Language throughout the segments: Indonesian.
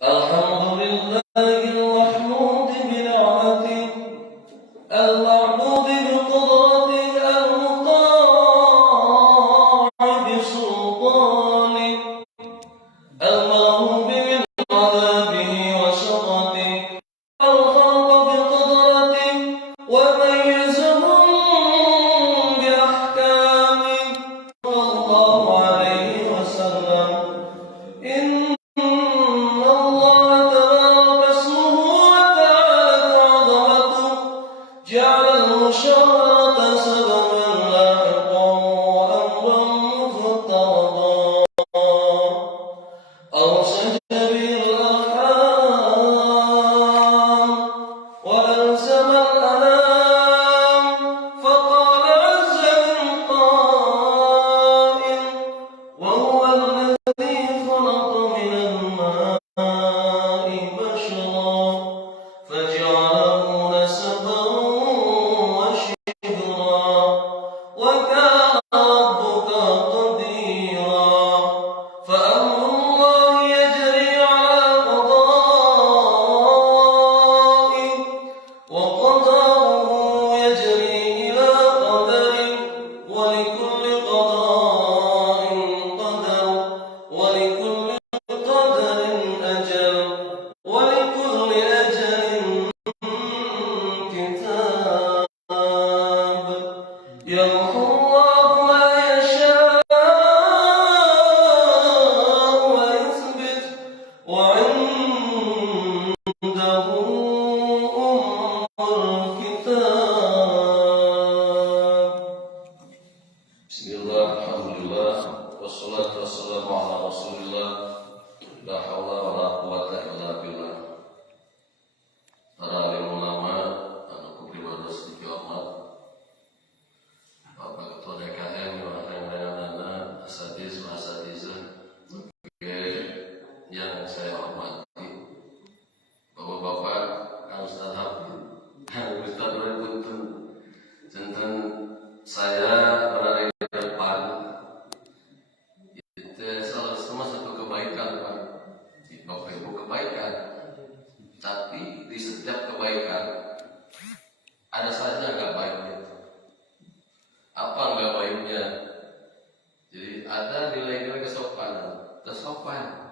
Alhamdulillahil mahmudi bin'amati al-ma'budi biqudrati al-muta'i bisultani al-mahmubi min adabihi wa syaqati al-khalqa biqudrati wa mayyazahum bi ahkami sallallahu alaihi wasallam. جعل المشارة سببا لاحقا وأمرا مفترضا أرسل به الأرحام وألزم الأنام فقال عز من قائل وهو الذي خلق من الماء بشرا فجعله نسبا وكان ربك قديرا فأمر الله يجري على قضائه وقضاؤه يجري إلى قدر ولكل قضاء قدر ولكل قدر أجل ولكل أجل كتاب يمحو الله ما يشاء ويثبت وعنده أم الكتاب. بسم الله الحمد لله والصلاة والسلام على رسول الله لا حول ولا قوة إلا بالله. Para alim ulama, anakku pribadi sedikit hormat, Bapak Ketua DKM, rekan-rekan asatidz, mahasiswa yang saya hormati, Bapak-bapak, Kang Ustaz Hafid, Kang Ustaz Punten, tentang saya berada di depan, itu salah satu kebaikan, Pak. Di Bapak Ibu kebaikan, tapi di setiap kebaikan ada saja nggak baiknya. Apa nggak baiknya? Jadi ada nilai-nilai kesopanan, tersopan.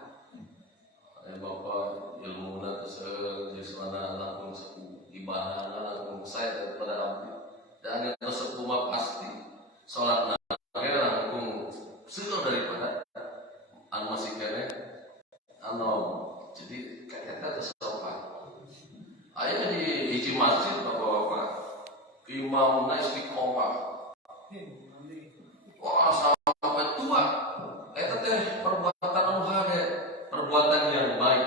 Bapak ilmu dan kesehatan langsung ibadah langsung saya daripada abdi. Dan yang sepuma pasti sholat nangge langsung sudah daripada masih kene jadi kata tersopan. Ayo di hiji masjid bapak-bapak, imamnya istiqomah. Wah sampai tua, itu teh perbuatan nuhade, perbuatan yang baik.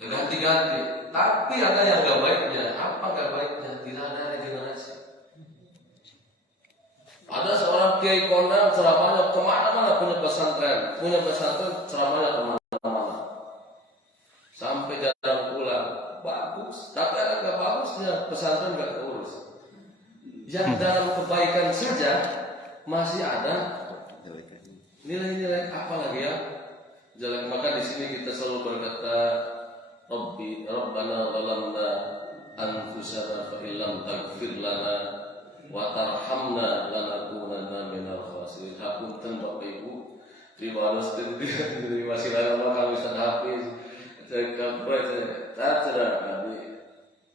Ganti-ganti, tapi ada yang gak baiknya. Apa gak baiknya? Tidak ada regenerasi. Ada seorang kiai kondang ceramahnya kemana-mana, punya pesantren ceramahnya kemana-mana, sampai jarang pulang. Bagus, tapi ada gak bagusnya, pesantren gak keurus. Yang dalam kebaikan saja masih ada nilai-nilai apa lagi ya? Jelek. Maka di sini kita selalu berkata, Rabbana zalamna anfusana fa illam taghfir lana wa tarhamna lanakunanna minal khasirin. Hapunten Bapak Ibu, diwales di masih lama kami Hafiz saya kampret saya kami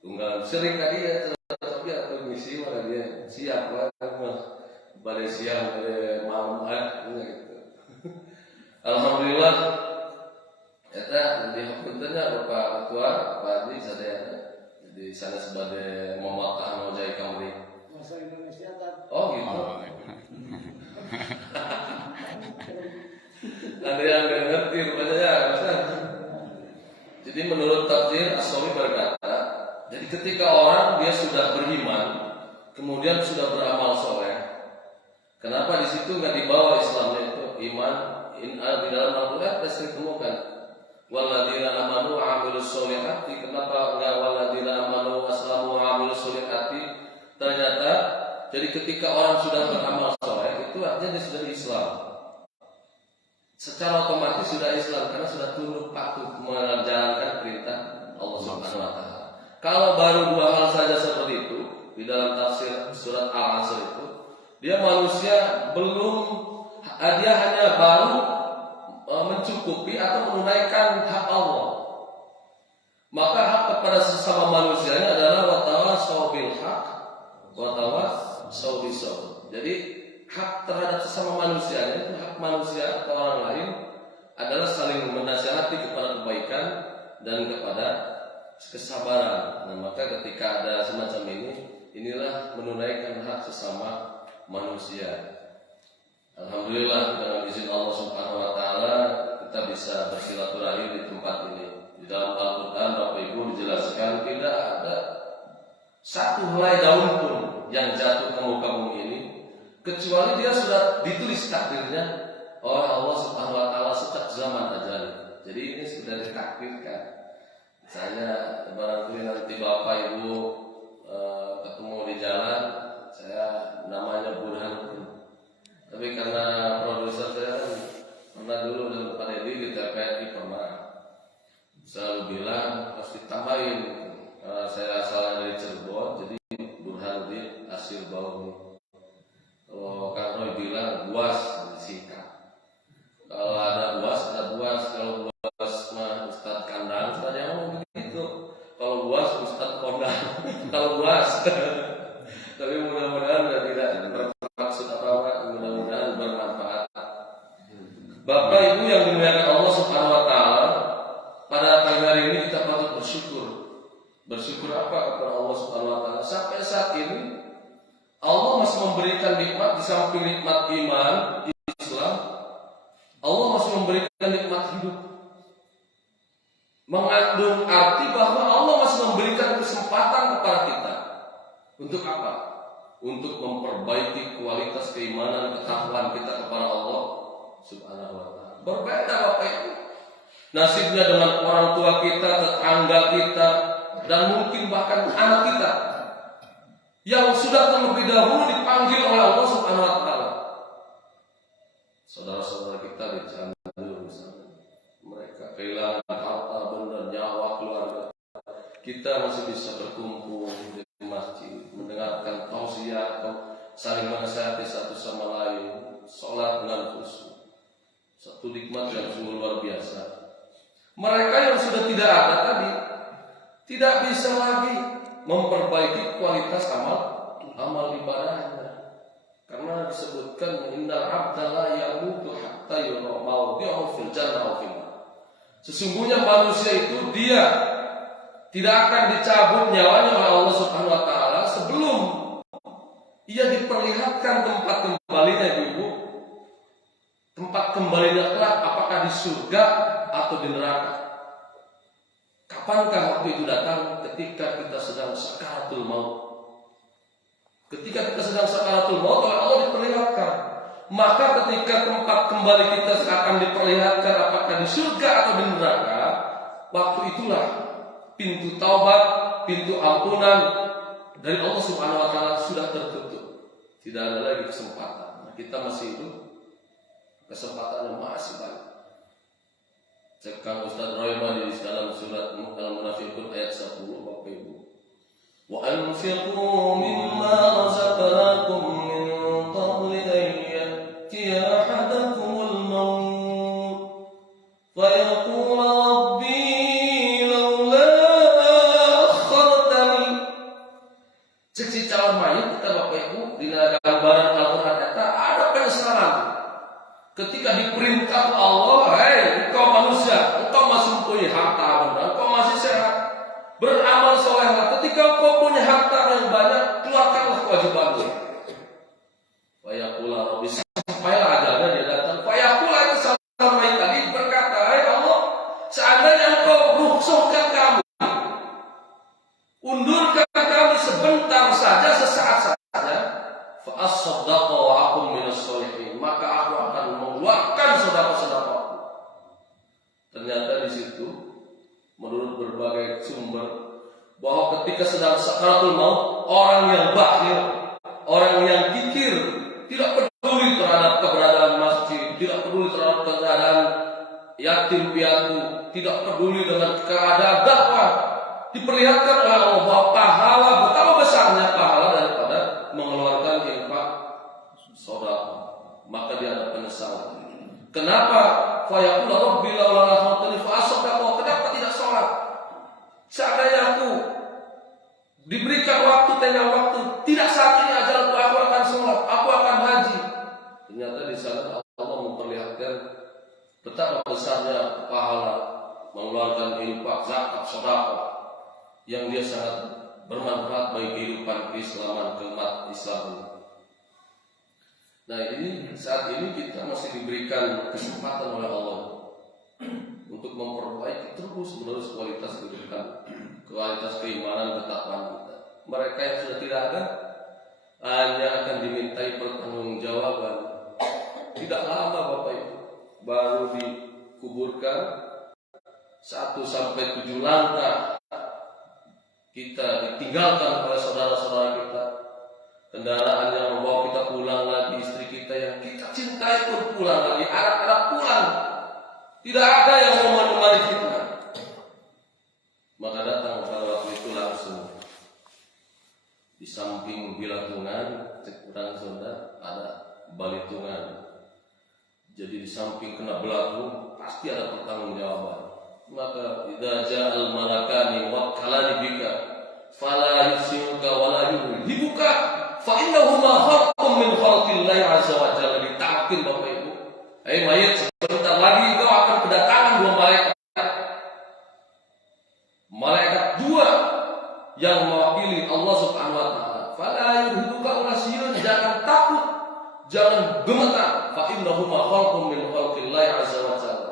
tunggal sering kali ya tapi atau misi mana dia siap lah pada siang pada malam gitu. Alhamdulillah eta di hapuntennya Bapak Ketua Pak Adi sadayana di sana sebagai mewakilkan Mojai Kamri bahasa Indonesia kan. Oh gitu. Ada yang nggak ngerti rupanya ya Ustaz. Jadi menurut tafsir As-Sawi berkata, jadi ketika orang dia sudah beriman, kemudian sudah beramal soleh, kenapa di situ nggak dibawa Islamnya itu iman? Di dalam Al-Quran pasti temukan waladina amanu amilus solihati. Kenapa nggak waladina amanu aslamu amilus solihati? Ternyata jadi ketika orang sudah beramal soleh itu artinya dia sudah Islam. secara otomatis sudah Islam karena sudah tunduk patuh menjalankan perintah Allah Subhanahu wa taala. Kalau baru dua hal saja seperti itu di dalam tafsir surat Al-Asr itu, dia manusia dia hanya baru mencukupi atau menunaikan hak Allah. Maka hak kepada sesama manusianya adalah watawasau bil haq watawasau bis sabr. Jadi hak terhadap sesama manusianya itu hak manusia atau orang lain adalah saling menasihati kepada kebaikan dan kepada kesabaran. Nah, maka ketika ada semacam ini, inilah menunaikan hak sesama manusia. Alhamdulillah dengan izin Allah Subhanahu wa taala kita bisa bersilaturahim di tempat ini. Di dalam Al-Qur'an Bapak Ibu dijelaskan tidak ada satu helai daun pun yang jatuh ke muka bumi ini kecuali dia sudah ditulis takdirnya oleh Allah Subhanahu wa taala sejak zaman ajal. Jadi ini sudah ditakdirkan. Saya barangkali nanti Bapak Ibu ketemu di jalan, saya namanya Burhan. Tapi karena produser saya kan pernah dulu dengan Pak Deddy di TPRI pernah selalu bilang harus ditambahin karena saya asalnya dari Cirebon, jadi Burhanuddin Asir Baumi. Kalau Kang Roy bilang buas disingkat. Kalau ada buas, kalau buas mah Ustadz Kandang saja ngomong begitu. Kalau buas Ustadz Kondang. Kalau buas. Tapi mudah-mudahan tidak bermaksud apa-apa, mudah-mudahan bermanfaat. Bapak Ibu yang dimuliakan Allah Subhanahu wa taala, pada pagi hari ini kita patut bersyukur. Bersyukur apa kepada Allah Subhanahu wa taala? Sampai saat ini Allah masih memberikan nikmat di samping nikmat iman, Islam. Allah masih memberikan nikmat hidup. Mengandung arti bahwa Allah masih memberikan kesempatan kepada kita. Untuk apa? Untuk memperbaiki kualitas keimanan ketakwaan kita kepada Allah Subhanahu wa taala. Berbeda Bapak Ibu. Nasibnya dengan orang tua kita, tetangga kita, dan mungkin bahkan anak kita yang sudah terlebih dahulu dipanggil oleh Allah Subhanahu wa taala. Saudara-saudara kita di Cianjur misalnya, mereka kehilangan harta benda, nyawa, keluarga. Kita masih bisa berkumpul di masjid, mendengarkan tausiah atau saling menasihati satu sama lain, sholat dengan khusyuk. Satu nikmat yang sungguh luar biasa. Mereka yang sudah tidak ada tadi tidak bisa lagi memperbaiki kualitas amal ibadahnya, karena disebutkan innal abda la yamutu hatta yura mawdi'ahu fil jannah. Sesungguhnya manusia itu dia tidak akan dicabut nyawanya oleh Allah Subhanahu wa taala sebelum ia diperlihatkan tempat kembalinya, Ibu. Tempat kembalinya kelak apakah di surga atau di neraka. Kapankah waktu itu datang? Ketika kita sedang sakaratul maut. Ketika kita sedang sakaratul maut oleh Allah diperlihatkan. Maka ketika tempat kembali kita akan diperlihatkan apakah di surga atau di neraka, waktu itulah pintu taubat, pintu ampunan dari Allah Subhanahu wa taala sudah tertutup. Tidak ada lagi kesempatan. Nah, kita masih hidup, kesempatannya masih banyak. Cekang Ustaz Roymadi di dalam surat Al-Munafiqun ayat 10 Bapak Ibu. Wa anfiqu mimma razaqnakum min qabli an ya'tiya ahadakumul maut fa yaqula rabbi laula akhartani. Cek calon mayit kita Bapak Ibu di gambaran Al-Qur'an ada penyesalan. Ketika diperintah Allah, hei engkau manusia, engkau masih mempunyai harta benda, engkau masih sehat, beramal solehlah. Ketika engkau punya harta yang banyak, keluarkanlah kewajibanmu. Fayaqula rabbi, sampailah ajalnya dia datang. Fayaqula itu salam baik tadi berkata, hai Allah, seandainya engkau rukhsahkan kami, undurkan kami sebentar saja, sesaat saja, fa as-saddaqa wa akum minas sholihin, maka aku akan mengeluarkan sedekah-sedekah. Ternyata di situ menurut berbagai sumber bahwa ketika sedang sakaratul maut, orang yang bakhil, orang yang kikir, tidak peduli terhadap keberadaan masjid, tidak peduli terhadap keberadaan duniaku, tidak peduli dengan keadaan dakwah, diperlihatkan oleh Allah bahwa pahala betapa besarnya pahala daripada mengeluarkan infak sedekah, maka dia ada penyesalan. Kenapa? Fayaqulu rabbi laula akhartani fa asaddaq, kenapa tidak sholat? Seandainya aku diberikan waktu tengah waktu, tidak saat ini ajalku, aku akan sholat, aku akan haji. Ternyata di sana Allah memperlihatkan betapa besarnya pahala mengeluarkan infak, zakat, sedekah yang dia sangat bermanfaat bagi kehidupan keislaman umat Islam ini. Nah, ini saat ini kita masih diberikan kesempatan oleh Allah untuk memperbaiki terus-menerus kualitas kehidupan, kualitas keimanan, ketakwaan kita. Mereka yang sudah tidak ada hanya akan dimintai pertanggungjawaban. Tidak lama Bapak Ibu, baru dikuburkan 1-7 langkah kita ditinggalkan oleh saudara-saudara kita. Kendaraan yang membawa kita pulang lagi, istri kita yang kita cintai pun pulang lagi, anak-anak pulang. Tidak ada yang mau menemani kita. Maka datang pada waktu itu langsung di samping bilatungan, kurang Sunda, ada balitungan. Jadi di samping kena belatung pasti ada pertanggungjawaban. Maka idza ja'al malakani wa kalani bika fala yusimuka wa la yuhibuka fa innahuma khalqun min khalqillahi azza wa jalla. Ditakin Bapak Ibu, mayit, sebentar lagi engkau akan kedatangan 2 malaikat. Malaikat 2 yang mewakili Allah Subhanahu wa taala. Fala yuhibuka wa la yuhibuka, jangan takut, jangan gemetar. Fa innahuma khalqun min khalqillahi azza wa jalla.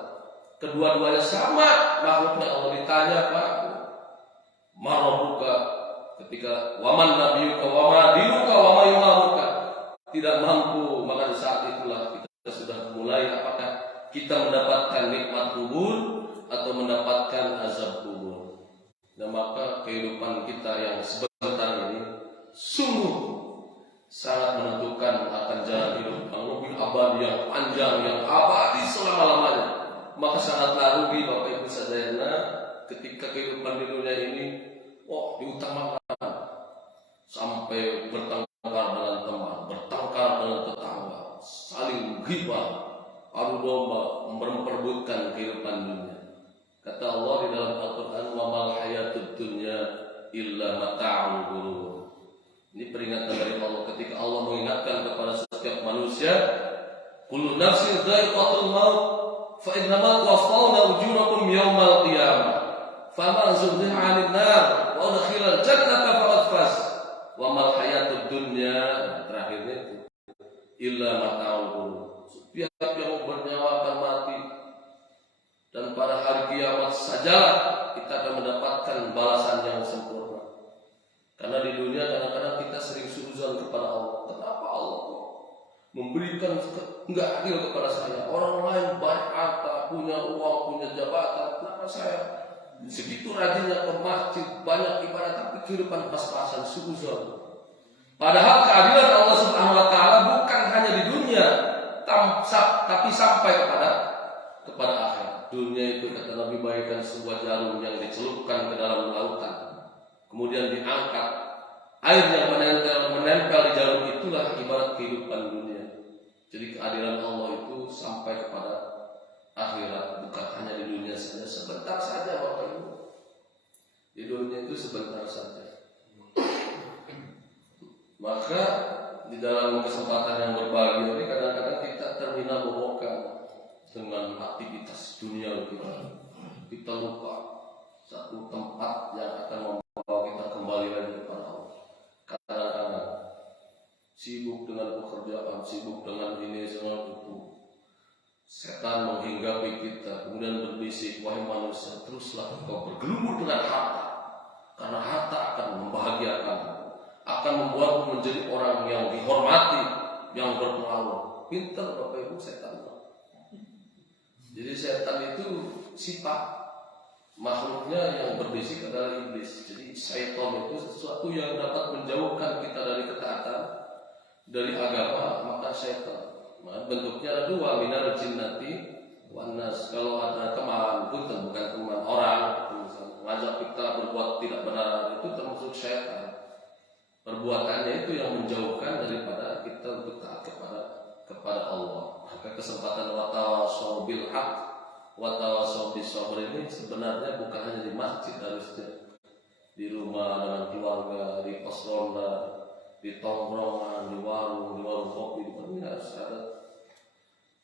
Kedua-duanya sama makhluknya. Allah ditanya, Pak, marabuka, ketika waman nabiyuka wama dinuka wama yumaruka, tidak mampu, maka di saat itulah kita sudah mulai apakah kita mendapatkan nikmat kubur atau mendapatkan azab kubur. Dan maka kehidupan kita yang sebentar ini sungguh sangat menentukan akan jalan hidup yang lebih abadi, yang panjang, yang abadi selama-lamanya. Maka sangatlah rugi Bapak Ibu sadayana ketika kehidupan di dunia ini diutamakan sampai bertengkar dengan teman, bertengkar dengan tetangga, saling ghibah, adu domba, memperebutkan kehidupan dunia. Kata Allah di dalam Al-Quran, wa mal hayatud dunya illa mata'ul ghurur. Ini peringatan dari Allah ketika Allah mengingatkan kepada setiap manusia, kullu nafsin dha'iqatul maut fa innamaa tuwaffawna ujurakum yaumal qiyamah faman zuhziha 'anil nar wa udkhilal jannata faqad faz wa mal hayatud dunya, terakhirnya itu illa mata'ul ghurur. Setiap yang bernyawa akan mati, dan pada hari kiamat sajalah kita akan mendapatkan balasan yang sempurna. Karena di dunia kadang-kadang kita sering suudzon kepada Allah. Kenapa Allah memberikan enggak adil kepada saya? Orang lain banyak harta, punya uang, punya jabatan, kenapa saya segitu rajinnya ke masjid, banyak ibadah, tapi kehidupan pas-pasan, suudzon. Padahal keadilan Allah Subhanahu wa taala bukan hanya di dunia, tapi sampai kepada akhirat. Dunia itu kata Nabi bagaikan sebuah jarum yang dicelupkan ke dalam lautan, kemudian diangkat. Air yang menempel di jarum itulah ibarat kehidupan dunia. Jadi keadilan Allah itu sampai kepada akhirat, bukan hanya di dunia saja. Sebentar saja Bapak Ibu, di dunia itu sebentar saja. Maka di dalam kesempatan yang berbagi ini kadang-kadang kita terminal bobokan dengan aktivitas dunia kita. Kita lupa satu tempat yang akan membawa kita kembali lagi kepada Allah. Kadang-kadang sibuk dengan pekerjaan, sibuk dengan ini, dengan itu. Setan menghinggapi kita, kemudian berbisik, wahai manusia, teruslah engkau bergelumur dengan harta, karena harta akan membahagiakan, akan membuatmu menjadi orang yang dihormati, yang berpengaruh. Pintar Bapak Ibu setan. Jadi setan itu sifat makhluknya yang berbisik adalah iblis. Jadi syaitan itu sesuatu yang dapat menjauhkan kita dari ketaatan, dari agama, maka syaitan. Bentuknya ada 2, minal jinnati Wanas, kalau ada teman pun bukan teman orang, ngajak kita berbuat tidak benar, itu termasuk syaitan. Perbuatannya itu yang menjauhkan daripada kita untuk taat kepada Allah. Maka kesempatan watawasau bil haq, watawasau bis sabr ini sebenarnya bukan hanya di masjid, harusnya di rumah dengan keluarga, di pos ronda, di tongkrongan, di warung kopi, itu harus ada.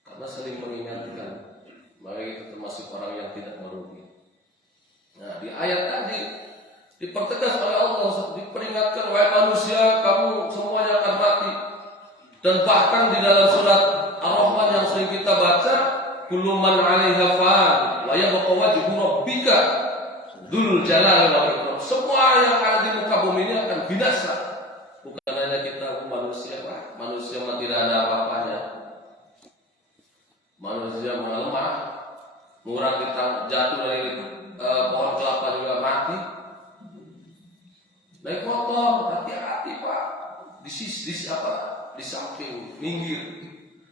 Karena saling mengingatkan. Maka kita termasuk orang yang tidak merugi. Nah, di ayat tadi dipertegas oleh Allah, diperingatkan, wahai manusia, kamu semuanya akan mati. Dan bahkan di dalam surat Ar-Rahman yang sering kita baca, kullu man 'alaiha fan wa yabqa wajhu rabbika dzul jalali wal ikram. Semua yang ada di muka bumi ini akan binasa. Bukan hanya kita manusia, manusia mah tidak ada apa-apanya. Manusia melemah, murah kita jatuh dari pohon kelapa juga mati. Naik motor, hati-hati Pak. Di samping, minggir.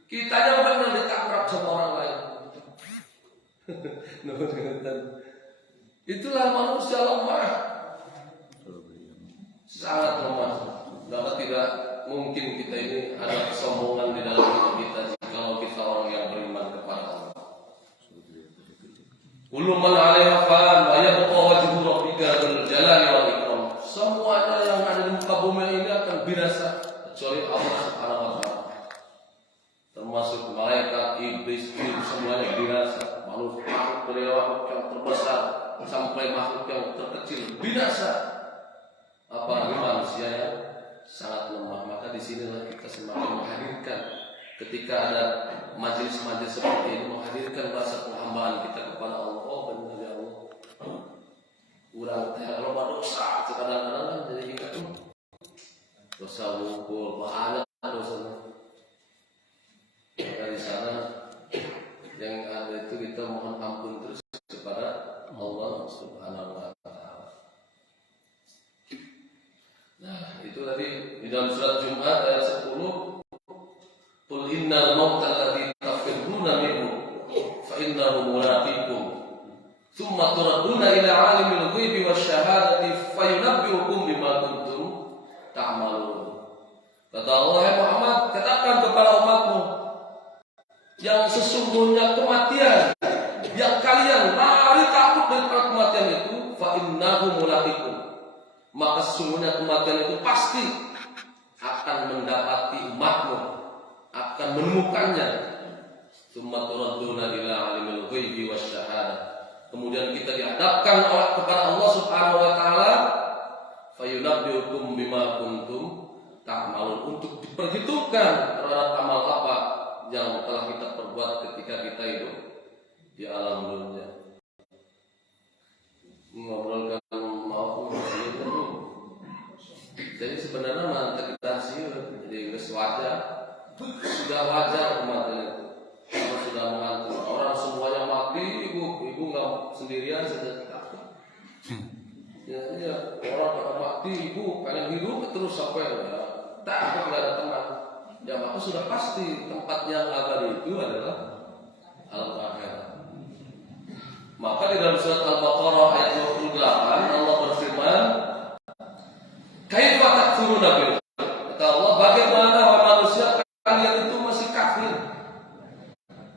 Kita aja benar ditabrak sama orang lain. Itulah manusia lemah, sangat lemah. Karena tidak mungkin kita ini ada kesombongan di dalam hidup kita kalau kita orang yang beriman kepada Allah. Kullu man 'alaiha fan wa yabqa wajhu rabbika dzul jalali wal ikram. Semuanya yang ada di muka bumi ini akan binasa kecuali Allah Subhanahu wa taala. Termasuk malaikat, iblis, jin, semuanya binasa. Makhluk dari makhluk yang terbesar sampai makhluk yang terkecil binasa. Apalagi manusia yang sangat lemah. Maka disinilah kita semakin menghadirkan ketika ada majelis-majelis seperti ini, menghadirkan rasa penghambaan kita kepada Allah. Oh benar ya Allah, kurang kalau dosa kadang-kadang jadi kita dosa mukul banyak dosanya. Dari sana yang ada itu kita mohon ampun terus kepada Allah Subhanahu wa taala. Nah, itu tadi di dalam surat Jumat ayat 10, qul innal mauta alladzi tafirruna minhu fa innahu mulaqikum thumma turadduna ila 'alimil ghaibi wasyahadati fayunabbi'ukum bima kuntum ta'malun. Kata Allah, Muhammad, katakan kepada umatmu yang sesungguhnya kematian yang kalian lari takut dari kematian itu, fa innahu mulaqikum, maka sesungguhnya kematian itu pasti akan mendapati umatmu, akan menemukannya. Tsumma turadduna ila 'alimil ghaibi wasyahadah, kemudian kita dihadapkan kepada Allah Subhanahu wa taala, fayunabbi'ukum bima kuntum ta'malun, untuk diperhitungkan terhadap amal apa yang telah kita perbuat ketika kita hidup di alam dunia. Ngobrolkan mau jadi sebenarnya mantekitasi jadi wajar, sudah wajar kematian itu. Kalau sudah mengantuk, orang semuanya mati, ibu nggak sendirian saja takut. Ya, orang pada mati, ibu pengen hidup terus sampai takut nggak ada teman. Ya maka sudah pasti tempat yang abadi itu adalah al-akhirat. Maka di dalam surat Al-Baqarah ayat 28 Allah berfirman, kaifa takfuruna bil, kata Allah, bagaimana wahai manusia kalian itu masih kafir.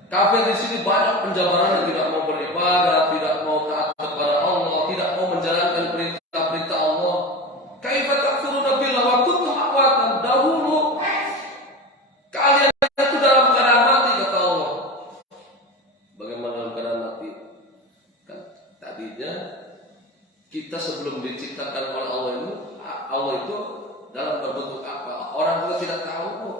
Kafir di sini banyak penjabaran, yang tidak mau beribadah, tidak mau taat kepada Allah, tidak mau menjalankan perintah-perintah Allah. Kaifa takfuruna bil wa kuntum amwatan, dahulu kalian itu dalam keadaan mati, kata Allah. Bagaimana dalam keadaan mati? Kan tadinya kita sebelum diciptakan oleh Allah itu dalam berbentuk apa? Orang juga tidak tahu.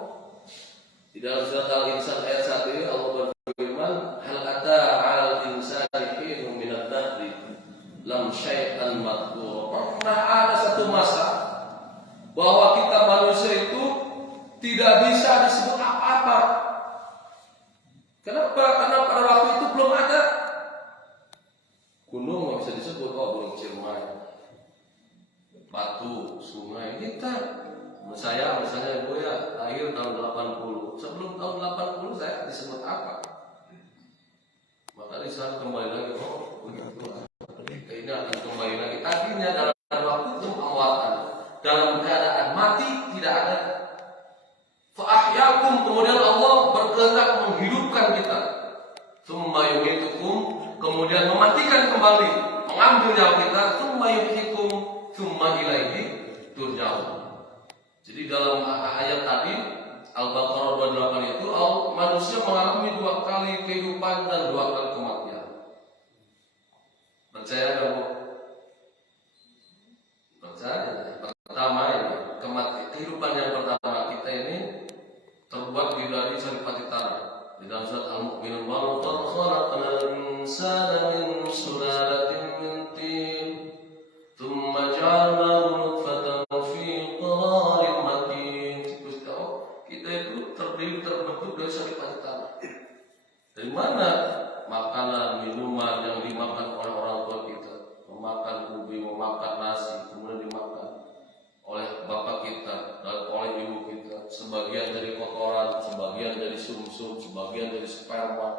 Di dalam surat Al-Insan ayat 1 ini Allah berfirman, hal ata 'alal insani hinun minad dahri lam syai'an madhkur. Pernah ada satu masa bahwa kita manusia itu tidak bisa disebut apa-apa. Kenapa? Karena pada waktu itu belum ada gunung yang bisa disebut, gunung Ciremai, batu, sungai. Saya misalnya ibu ya lahir tahun 80. Sebelum tahun 80 saya disebut apa? Tadi saat kembali lagi, oh begitu. Ini akan kembali lagi. Akhirnya dalam waktu amwatan, dalam keadaan mati tidak ada. Fa'ahyakum, kemudian Allah berkehendak menghidupkan kita. Tsumma yumitukum, kemudian mematikan kembali, mengambil nyawa kita. Tsumma yuhyikum, tsumma ilaihi turja'un. Jadi dalam ayat tadi Al-Baqarah 28 itu manusia mengalami 2 kali kehidupan dan 2 kali kematian. Percaya nggak Bu? Percaya. Pertama ini kehidupan yang pertama kita ini terbuat dari saripati tanah. Di dalam surat Al-Mu'minun wa laqad khalaqnal insana min sulalatin min tin tsumma ja'alnahu nutfatan fi qararin makin. Kita itu terbentuk dari saripati tanah. Dari mana makanan, minuman yang dimakan oleh orang tua kita? Memakan ubi, memakan nasi, kemudian dimakan oleh bapak kita dan oleh ibu kita. Sebagian dari kotoran, sebagian dari sumsum, sebagian dari sperma.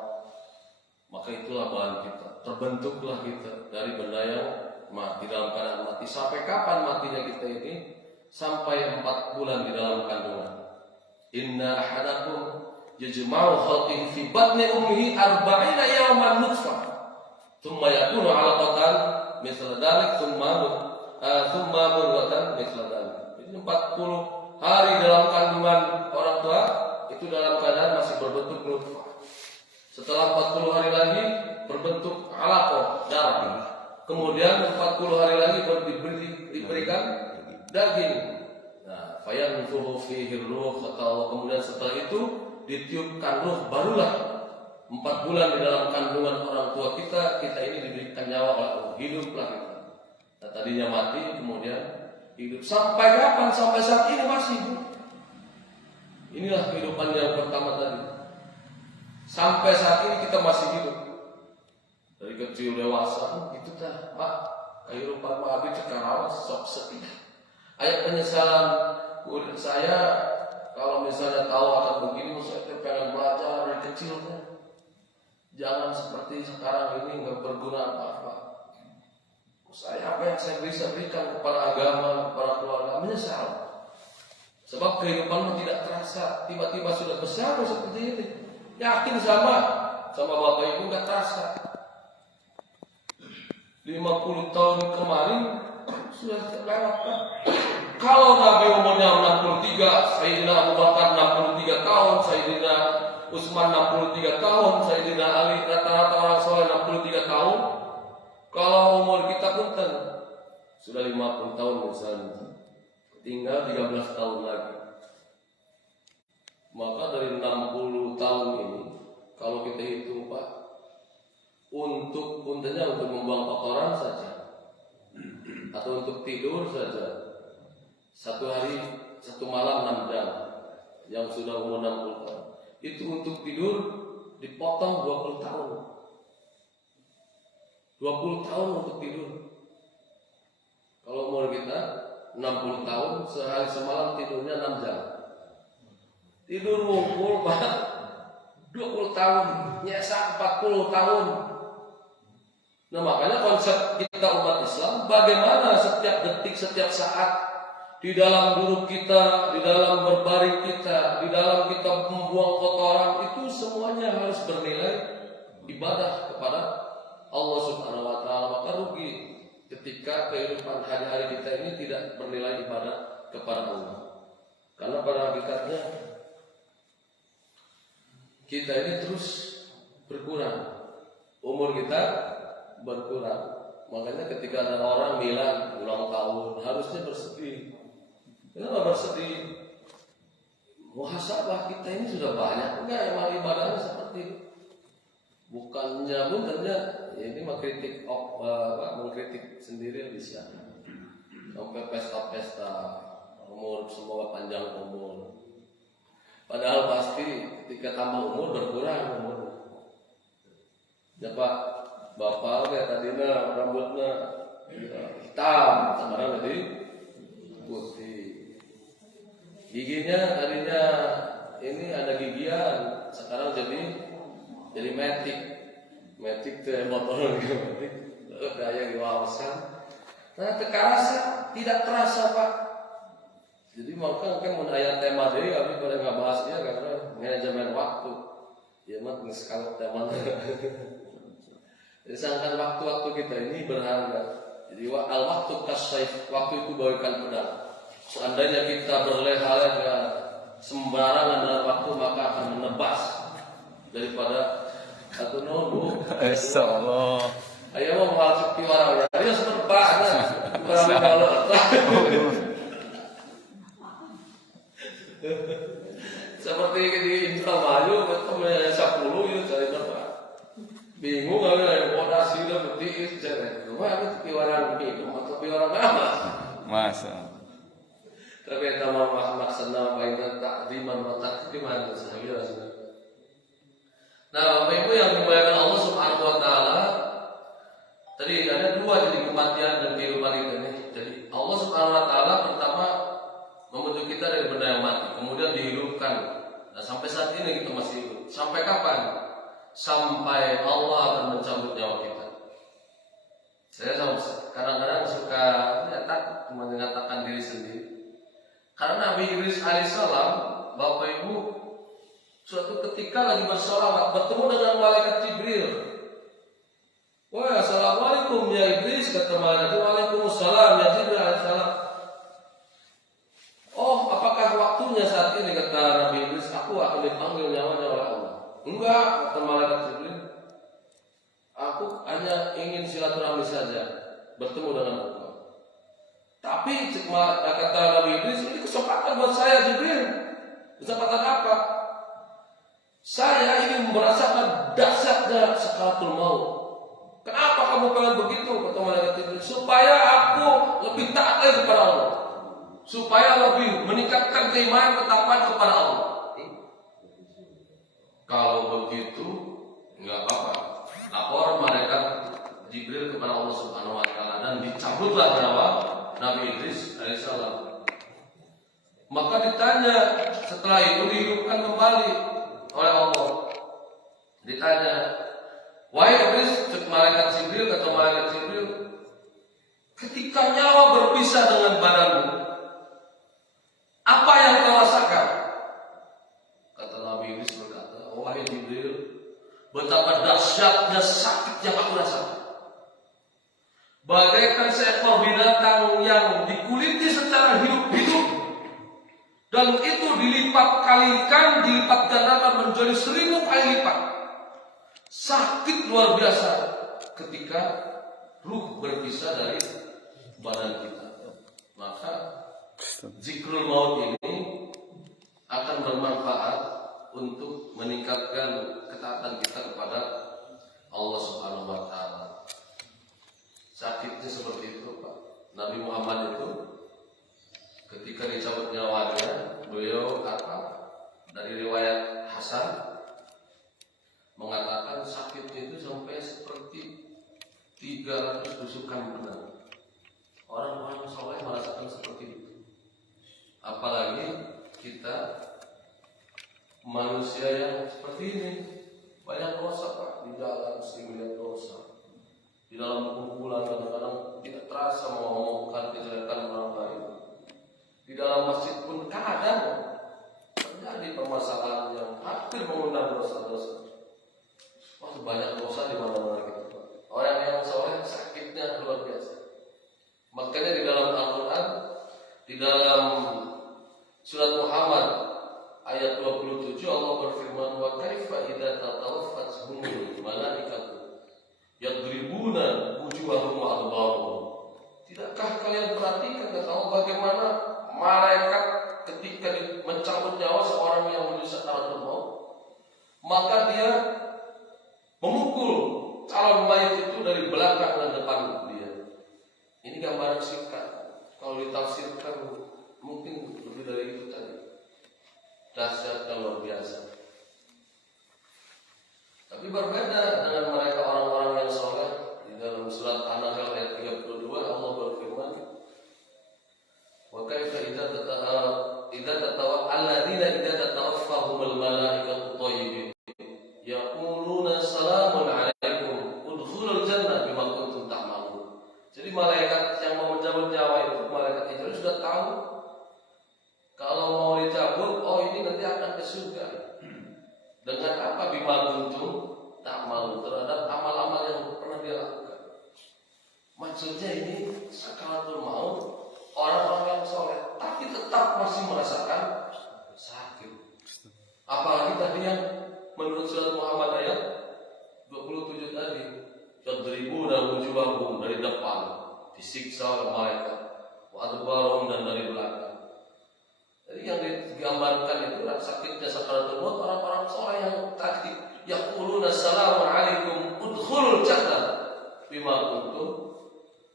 Maka itulah bahan kita. Terbentuklah kita dari benda yang mati, dalam keadaan mati. Sampai kapan matinya kita ini? Sampai 4 bulan di dalam kandungan. Inna ahadakum yajma'u khalqihi fi batni ummihi 40 yawman nutfah thumma yakunu 'alaqatan mithla dhalik thumma mudghatan mithla dhalik. Jadi 40 hari dalam kandungan orang tua itu dalam keadaan masih berbentuk nutfah. Setelah 40 hari lagi berbentuk 'alaqah, darah. Kemudian 40 hari lagi diberikan daging. Nah, fayanfukhu fihi ruh, kemudian setelah itu ditiupkan ruh, barulah 4 bulan di dalam kandungan orang tua kita ini diberikan nyawa oleh Allah, hiduplah kita. Nah, tadinya mati, kemudian hidup. Sampai kapan? Sampai saat ini masih. Inilah kehidupan yang pertama tadi. Sampai saat ini kita masih hidup. Dari kecil dewasa, itu dah, Pak. Kehidupan Pak Abi sekarang sok sedih. Ayat penyesalan saya, kalau misalnya tahu akan begini, saya pengen belajar dari kecil kan. Jangan seperti sekarang ini nggak berguna apa-apa. Saya apa yang saya bisa berikan kepada agama, kepada keluarga, menyesal. Sebab kehidupanmu tidak terasa, tiba-tiba sudah besar seperti ini. Yakin sama Bapak Ibu nggak terasa. 50 tahun kemarin sudah lewat kan? Kalau Nabi umurnya 63, Sayyidina Abu Bakar 63 tahun, Sayyidina Utsman 63 tahun, Sayyidina Ali, rata-rata orang soleh 63 tahun. Kalau umur kita pun sudah 50 tahun misalnya, tinggal 13 tahun lagi. Maka dari 60 tahun ini, kalau kita hitung Pak, untuk membuang kotoran saja, atau untuk tidur saja, 1 hari 1 malam 6 jam, yang sudah umur 60 tahun, itu untuk tidur dipotong 20 tahun. 20 tahun untuk tidur. Kalau umur kita 60 tahun, sehari semalam tidurnya 6 jam. Tidur ngumpul Pak 20 tahun, nyesek 40 tahun. Nah, makanya konsep kita umat Islam, bagaimana setiap detik, setiap saat, di dalam duduk kita, di dalam berbaring kita, di dalam kita membuang kotoran, itu semuanya harus bernilai ibadah kepada Allah Subhanahu wa Ta'ala. Maka rugi ketika kehidupan hari-hari kita ini tidak bernilai ibadah kepada Allah. Karena pada hakikatnya kita ini terus berkurang, umur kita berkurang. Makanya ketika ada orang bilang ulang tahun, harusnya bersedih. Kenapa bersedih? Muhasabah, kita ini sudah banyak enggak emang ibadahnya seperti itu? Bukannya ini mengkritik sendiri bisa. Sampai pesta-pesta umur, semoga panjang umur. Padahal pasti ketika tambah umur berkurang umur. Ya Pak, bapak kayak tadinya rambutnya hitam, sekarang jadi putih. Giginya tadinya ini ada gigian, sekarang jadi metik. Metik teh motor metik. Daya diwawasan. Nah, tidak terasa Pak. Jadi maka kan mun aya tema deui abi pada ngabahas ieu karena manajemen waktu. Ya mah sekali tema. Jadi sangkan waktu-waktu kita ini berharga. Jadi al-waktu kasayf, waktu itu bagaikan pedang. Seandainya kita berleha-leha sembarangan dengan waktu maka akan menebas daripada atau nunggu. Insyaallah. Ayo mau mengalami orang ya. Ayo sebentar orang kalau seperti di Indramayu betul 10 ya cari berapa. Bingung ada fondasi udah berdiri jalan. Rumah itu orang ini, tapi orang apa? Masa. Tapi nama maksudnya baiknya takdiman matak di mana sahaja. Nah, Bapak Ibu yang dimuliakan Allah Subhanahu wa taala, tadi ada dua jadi kematian dan kehidupan ini. Jadi Allah Subhanahu wa taala pertama membentuk kita dari benda yang mati, kemudian dihidupkan. Nah, sampai saat ini kita masih hidup. Sampai kapan? Sampai Allah akan mencabut nyawa kita. Saya kadang-kadang suka takut mengatakan diri sendiri. Karena Nabi Idris alaihissalam, Bapak Ibu, suatu ketika lagi bersolawat bertemu dengan malaikat Jibril. Wah, assalamualaikum ya Idris, kata malaikat. Waalaikumsalam ya Jibril alaihissalam. Oh, apakah waktunya saat ini, kata Nabi Idris, aku akan dipanggil nyawanya oleh Allah. Enggak, kata malaikat Jibril. Aku hanya ingin silaturahmi saja, bertemu dengan Allah. Tapi kata Nabi Idris, ini kesempatan buat saya Jibril. Kesempatan apa? Saya ingin merasakan dahsyatnya sakaratul maut. Kenapa kamu pengen begitu? Kata malaikat Jibril, supaya aku lebih taat kepada Allah, supaya lebih meningkatkan keimanan ketakwaan kepada Allah. Kalau begitu, enggak apa-apa. Lapor malaikat Jibril kepada Allah Subhanahu wa taala dan dicabutlah nyawa Nabi Idris alaihissalam. Maka ditanya setelah itu dihidupkan kembali oleh Allah. Ditanya, wahai Idris, malaikat Jibril, kata malaikat Jibril, ketika nyawa berpisah dengan badanmu, apa yang kau rasakan? Kata Nabi Idris berkata, wahai Jibril, betapa dahsyatnya sakit yang aku rasakan. Bagaikan seekor binatang yang dikuliti secara hidup-hidup, dan itu dilipat gandakan menjadi 1000 kali lipat. Sakit luar biasa ketika ruh berpisah dari badan kita. Maka zikrul maut ini akan bermanfaat untuk meningkatkan ketaatan kita kepada Allah Subhanahu wa taala. Sakitnya seperti itu, Pak. Nabi Muhammad itu ketika dicabut nyawanya, beliau dari riwayat Hasan mengatakan sakitnya itu sampai seperti 300 tusukan pedang. Orang-orang soleh merasakan seperti itu. Apalagi kita manusia yang seperti ini, banyak dosa Pak, di jalan sering melihat dosa, di dalam kumpulan kadang-kadang tidak terasa mengomongkan kejelekan orang lain, di dalam masjid pun kadang terjadi permasalahan yang hampir mengundang dosa-dosa. Waktu banyak dosa di mana-mana kita Pak. Orang yang soleh sakitnya luar biasa. Makanya di dalam Al-Quran, di dalam surat Muhammad ayat 27 Allah berfirman, wa kaifa idza tatawaffatuhumul malaikatu yadribuna wujuhahum wa adbarahum. Tidakkah kalian perhatikan kata Allah bagaimana malaikat ketika mencabut nyawa seorang yang menuju sakaratul maut, maka dia memukul calon mayat itu dari belakang dan depan dia. Ini gambaran singkat. Kalau ditafsirkan mungkin lebih dari itu tadi. Dahsyatnya luar biasa. Tapi berbeda dengan mereka orang-orang yang soleh. Di dalam surat An-Nahl ayat 32 Allah berfirman, wa kaifa idza tatawaffahumul malaikatu thayyibin yaquluna salamun alaikum tahu. Kalau mau dicabut, oh ini nanti akan ke surga. Dengan apa? Bima kuntum ta'malun, terhadap amal-amal yang pernah dia lakukan. Maksudnya ini sakaratul maut, orang-orang yang soleh tapi tetap masih merasakan sakit. Apalagi tadi yang menurut surat Muhammad ayat 27 tadi, yadribuna wujuhahum, dari depan disiksa oleh malaikat, wa adbarahum, dan dari belakang. Jadi yang digambarkan itu sakitnya sakaratul maut orang-orang soleh yang tadi yaquluna assalamu alaikum udkhulul jannah bima kuntum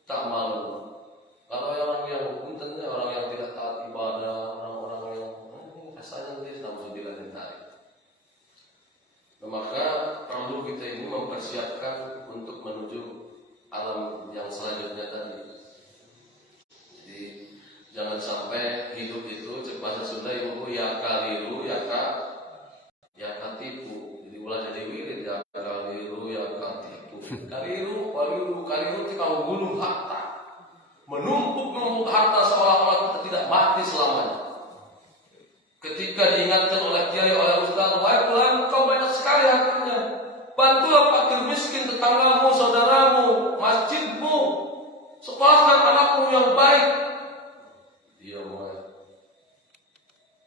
ta'malun. Kalau orang yang puntennya, orang yang tidak taat ibadah, orang-orang yang rasanya dia sama dilantai. Nah, maka perlu kita ini mempersiapkan untuk menuju alam yang selanjutnya tadi. Jadi jangan sampai hidup itu bahasa Sunda ibu ya kaliru ya katipu. Jadi ulah jadi wirid ya kaliru ya katipu. Kaliru itu kalau gulung harta, menumpuk harta seolah-olah kita tidak mati selamanya. Ketika diingatkan oleh kiai, oleh ustaz, wahai fulan, kau banyak sekali hartanya, bantulah fakir miskin, tetanggamu, saudaramu, masjidmu, sekolahkan anakmu yang baik. Dia mulai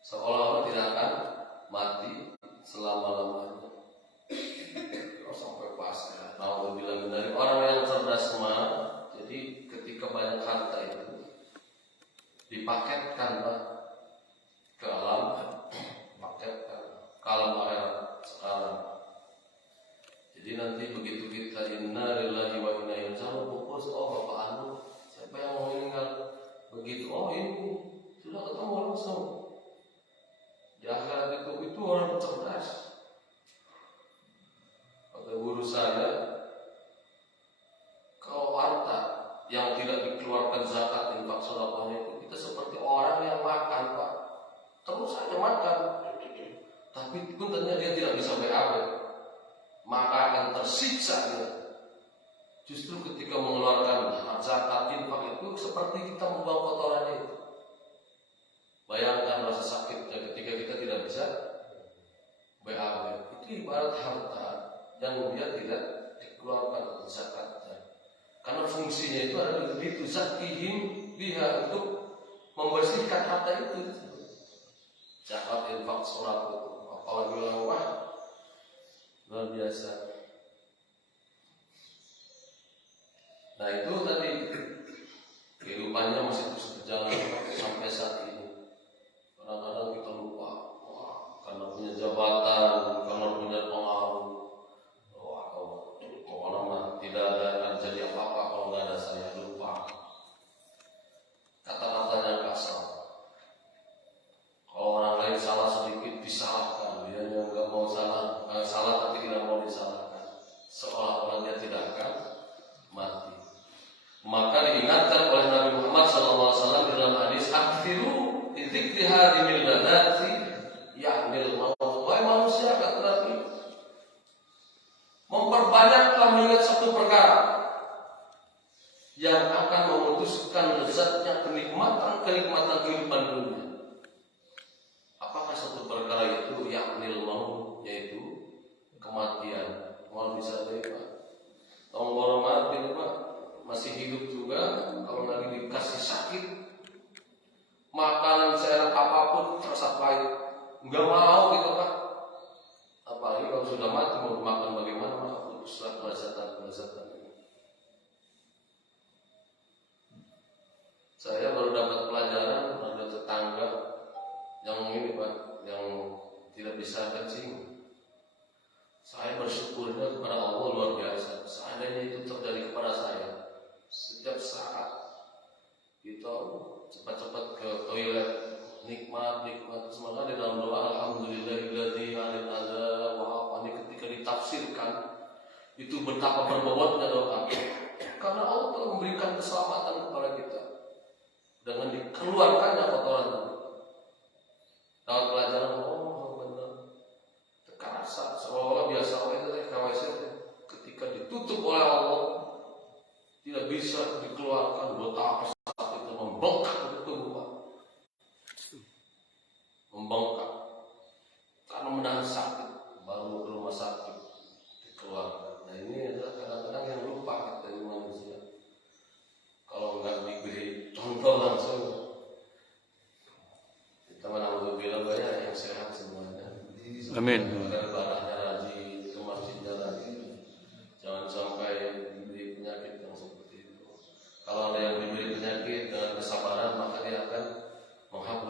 seolah-olah tidak akan mati selama-lamanya. Kalau sampai pas ya, mau bilang dari orang yang cerdas mah, jadi ketika banyak harta itu dipaketkan Pak, ke alam, paketkan ke alam akhirat sekarang. Jadi nanti begitu kita inna lillahi wa inna ilaihi raji'un, fokus, oh bapak anu, siapa yang mau meninggal? Begitu, oh ini sudah ketemu langsung. Di akhirat itu orang cerdas. Kata guru saya, kalau harta yang tidak dikeluarkan zakat infak sedekahnya itu, kita seperti orang yang makan Pak, terus saja makan, tapi pun ternyata dia tidak bisa BAB, maka akan tersiksa dia. Justru ketika mengeluarkan zakat infak itu seperti kita membuang kotorannya itu. Bayangkan rasa sakitnya ketika kita tidak bisa BAB. Itu ibarat harta yang dia tidak dikeluarkan zakatnya. Karena fungsinya itu adalah begitu, zakihim biha, untuk membersihkan harta itu. Zakat infak sholat itu, apalagi orang luar biasa. Nah itu tadi kehidupannya masih terus berjalan sampai saat ini. Kadang-kadang kita lupa, wah, karena punya jabatan, karena punya pengaruh, wah orang mah tidak ada jadi apa-apa kalau nggak ada saya, lupa. Kata-katanya kasar. Kalau orang lain salah sedikit disalahkan, dia nggak mau salah tapi tidak mau disalahkan, seolah-olah dia tidak akan mati. Maka diingatkan oleh Nabi Muhammad SAW dalam hadis, "Akhiru dzikri hadhil ladati ya'mil maut." Wahai manusia, kata Nabi, memperbanyaklah mengingat satu perkara yang akan memutuskan lezatnya kenikmatan kehidupan dunia. Apakah satu perkara itu? Ya'mil maut, yaitu kematian. Mau bisa deh Pak, tolong mati Pak, masih hidup juga, kalau lagi dikasih sakit, makanan seenak apapun terasa pahit, nggak mau gitu Pak. Apalagi kalau sudah mati mau makan bagaimana, maka putuslah kelezatan. Saya baru dapat pelajaran, ada tetangga yang ini Pak, yang tidak bisa kencing. Saya bersyukurnya kepada Allah luar biasa. Seandainya itu terjadi kepada saya, setiap saat kita cepat-cepat ke toilet, nikmat semangat di dalam doa alhamdulillahilladzi hadana wa ini ketika ditafsirkan itu betapa berbobotnya doa, karena Allah telah memberikan keselamatan kepada kita dengan dikeluarkannya kotoran tadi. Dapat pelajaran, oh benar, terasa seolah-olah biasa ketika ditutup oleh Allah tidak bisa dikeluarkan, betapa sakitnya membengkak di tubuh.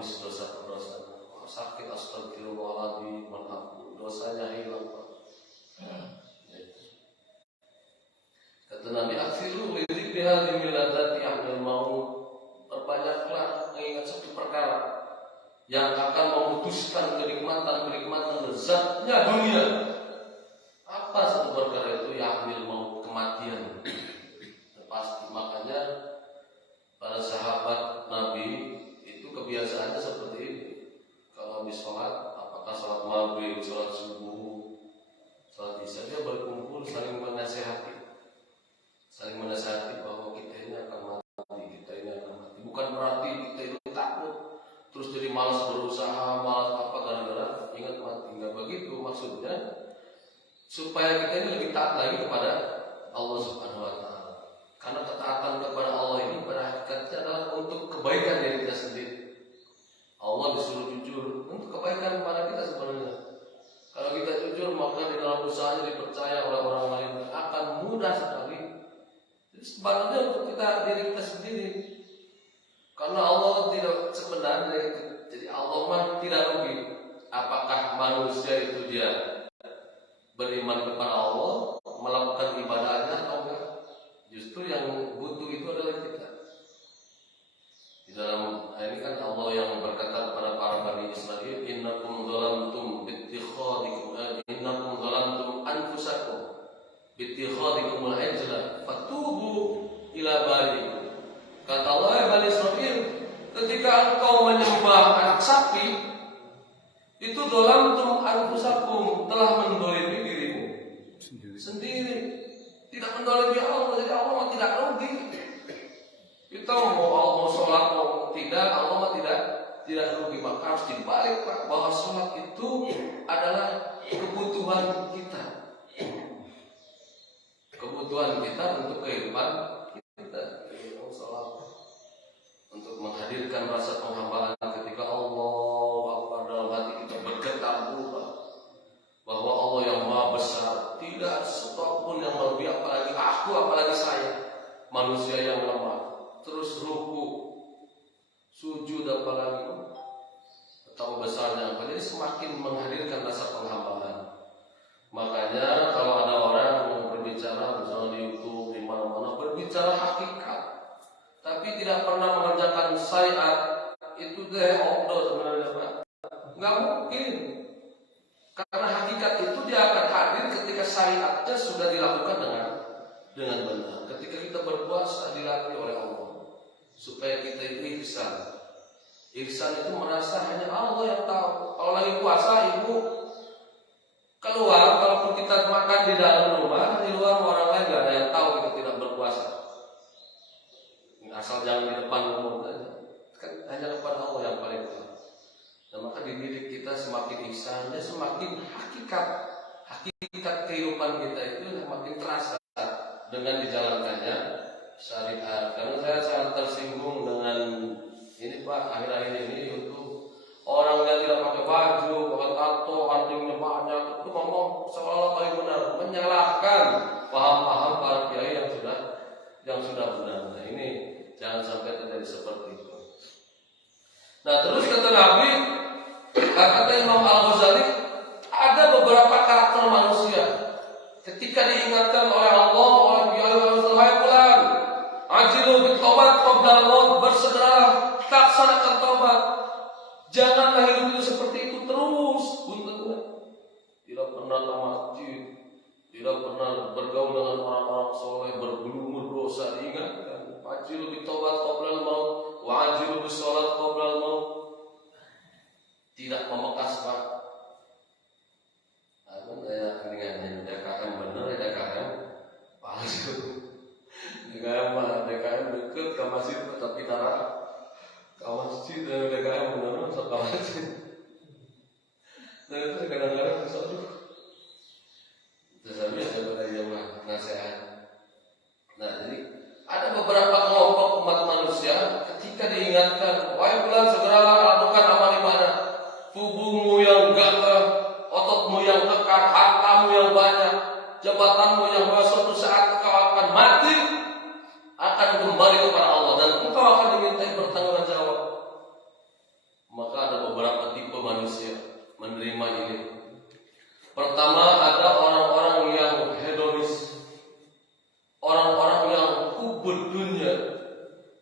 menembus dosa-dosa. Sakit, astagfirullahaladzim, mengaku dosanya hilang. Kata Nabi, aksiru lirik bihal miladati amil mau, perbanyaklah mengingat satu perkara yang akan memutuskan kenikmatan lezatnya dunia. Apa satu perkara itu? Ya amil mau, kematian. Pasti, makanya para sahabat Nabi itu kebiasaannya seperti ini. Kalau habis sholat, apakah sholat maghrib, sholat subuh, sholat isya, dia berkumpul saling menasihati bahwa kita ini akan mati, bukan berarti kita itu takut terus jadi malas berusaha, malas apa gara-gara ingat mati. Enggak begitu maksudnya, supaya kita ini lebih taat lagi kepada Allah Subhanahu wa Ta'ala. Karena ketaatan kepada Allah ini berarti adalah untuk kebaikan diri kita sendiri. Allah disuruh jujur untuk kebaikan kepada kita sebenarnya. Kalau kita jujur, maka di dalam usahanya dipercaya oleh orang lain akan mudah sekali. Jadi sebenarnya untuk diri kita sendiri. Karena Allah tidak sebenarnya, jadi Allah mah tidak rugi. Apakah manusia itu dia beriman kepada Allah, melakukan ibadahnya atau enggak? Justru yang butuh itu adalah kita. Di dalam ini kan Allah yang berkata kepada para Bani Israel, innakum dhalamtum anfusakum bittikhadikum al-ajla fatubu ila barikum. Kata Allah, Bani Israel, ketika engkau menyembah anak sapi, itu dhalamtum anfusakum, telah mendolimi dirimu sendiri. Tidak mendolimi Allah, jadi Allah tidak rugi. Kita mau sholat mau tidak, Allah mah tidak rugi. Maka harus dibalik Pak, bahwa sholat itu adalah kebutuhan kita. Kebutuhan kita untuk kehidupan kita. Sholat untuk menghadirkan rasa penghambaan ketika Allah Akbar dalam hati kita bergetar bahwa Allah yang Maha Besar, tidak sesuatu yang lebih, apalagi aku, apalagi saya, manusia yang lemah. Terus ruku, sujud, apalagi betapa besarnya. Jadi semakin menghadirkan rasa penghambaan. Makanya kalau ada orang yang berbicara misalnya di YouTube, di mana-mana berbicara hakikat, tapi tidak pernah mengerjakan syariat, itu dia obdo sebenarnya Pak. Nggak mungkin. Karena hakikat itu dia akan hadir ketika syariatnya sudah dilakukan dengan benar. Ketika kita berpuasa dilatih oleh Allah supaya kita itu ihsan. Ihsan itu merasa hanya Allah yang tahu. Kalau lagi puasa ibu keluar, kalaupun kita makan di dalam rumah, di luar orang lain nggak ada yang tahu kita tidak berpuasa. Asal jangan di depan umum saja. Kan hanya kepada Allah yang paling tahu. Dan maka dididik kita semakin ihsannya, semakin hakikat kehidupan kita itu semakin terasa dengan dijalankannya syariat. Karena saya sangat tersinggung dengan ini Pak, akhir-akhir ini untuk orang yang tidak pakai baju, pakai tato, antingnya banyak, itu ngomong seolah-olah paling benar, menyalahkan paham-paham para kiai yang sudah benar. Nah ini jangan sampai terjadi seperti itu. Nah terus kata Nabi, kata Imam Al-Ghazali, ada beberapa karakter manusia ketika diingatkan oleh Allah, oleh kiai, oleh fulan, ajilu bitobat qabla al-maut, bersegera laksanakan tobat. Janganlah hidup itu seperti itu terus. Tidak pernah ke masjid, tidak pernah bergaul dengan orang-orang soleh, bergelumur dosa. Diingatkan, ajilu bitobat qabla al-maut, wa ajilu bisolat qabla al-maut. Tidak membekas Pak. Saya dengan DKM benar, DKM palsu. DKM dekat ke masjid tapi darah ke masjid dan DKM benar masuk ke masjid. Dan itu kadang-kadang sesuatu. Terus habis daripada dia nasihat. Nah jadi ada beberapa kelompok umat manusia ketika diingatkan, wahai bulan segeralah lakukan amal ibadah. Tubuhmu yang gagah, ototmu yang kekar, hartamu yang banyak, jabatanmu yang bahwa suatu saat kau akan mati, akan kembali kepada Allah dan engkau akan dimintai bertanggung jawab. dunia.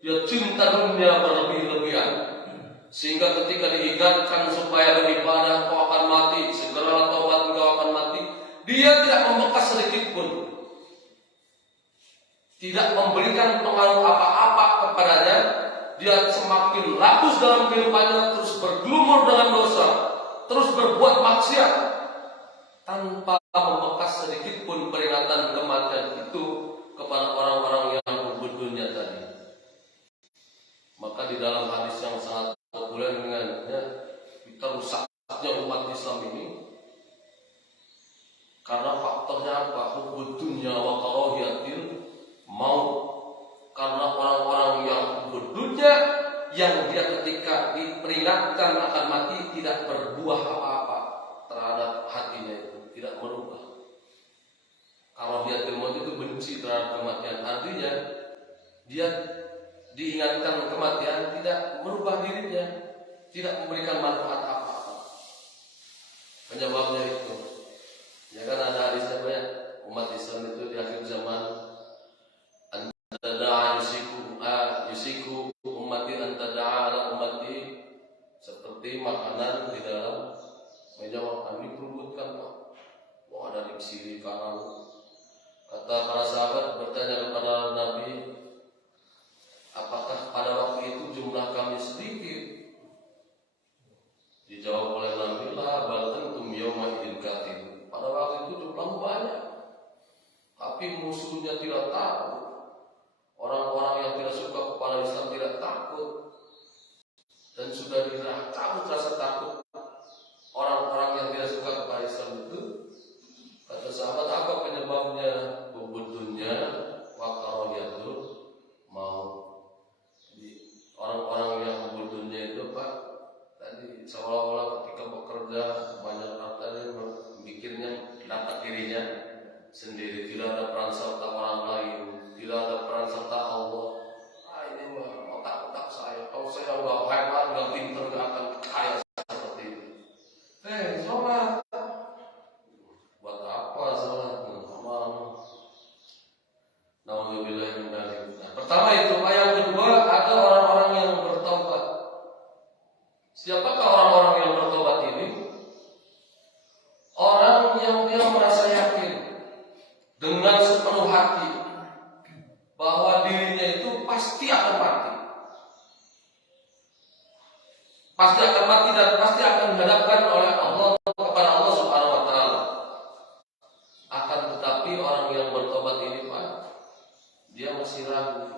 Dia cinta dunia berlebih-lebihan, sehingga ketika diingatkan supaya beribadah kau akan mati, segeralah taubat engkau akan mati, dia tidak membekas sedikit pun, tidak memberikan pengaruh apa-apa kepadanya. Dia semakin lapus dalam kehidupannya, terus bergelumur dengan dosa, terus berbuat maksiat, tanpa membekas sedikit pun peringatan kematian itu kepada orang-orang yang berdunia tadi. Maka di dalam hadis yang sangat populer dengannya, kita rusaknya umat Islam ini karena faktornya apa? Hubbud dunya wa karahiyatil maut. Karena orang-orang yang hubbud dunya, yang dia ketika diperingatkan akan mati tidak berbuah apa-apa terhadap hatinya itu, tidak merubah. Karahiyatil maut itu benci terhadap kematian, artinya dia diingatkan kematian tidak merubah dirinya, tidak memberikan manfaat apa-apa. Penyebabnya itu, ya kan ada hadisnya banyak, umat Islam itu di akhir zaman antada'a yusiku ummati antada'a ala ummati, seperti makanan di dalam meja makan diperbutkan, Pak. Wah, ada di kiri kanan. Kata para sahabat bertanya kepada Nabi, apakah pada waktu itu jumlah kami sedikit? Dijawab oleh Nabi, la bal antum yawma idzin katsir. Pada waktu itu jumlahmu banyak, tapi musuhnya tidak takut. Orang-orang yang tidak suka kepada Islam tidak takut, dan sudah dicabut rasa takut orang-orang yang tidak suka kepada Islam itu. Kata sahabat, apa penyebabnya? Hubbud dunya wa karahiyatul maut. Orang-orang yang hubbud dunya itu, Pak, tadi seolah-olah ketika bekerja banyak hartanya, mikirnya dapat dirinya sendiri, tidak ada peran serta orang lain, tidak ada peran serta Allah. Ini mah otak-otak saya, kalau saya udah hebat, udah pintar, gak akan kaya seperti itu. Sholat buat apa sholat? Nauzubillah min dzalik. Pertama itu, yang kedua ada orang-orang yang bertobat. Siapakah orang-orang yang bertobat ini? Orang yang dia merasa yakin dengan sepenuh hati bahwa dirinya itu pasti akan mati. Pasti akan mati dan pasti akan dihadapkan oleh Allah kepada Allah Subhanahu wa taala. Akan tetapi orang yang bertobat ini, Pak, dia masih ragu.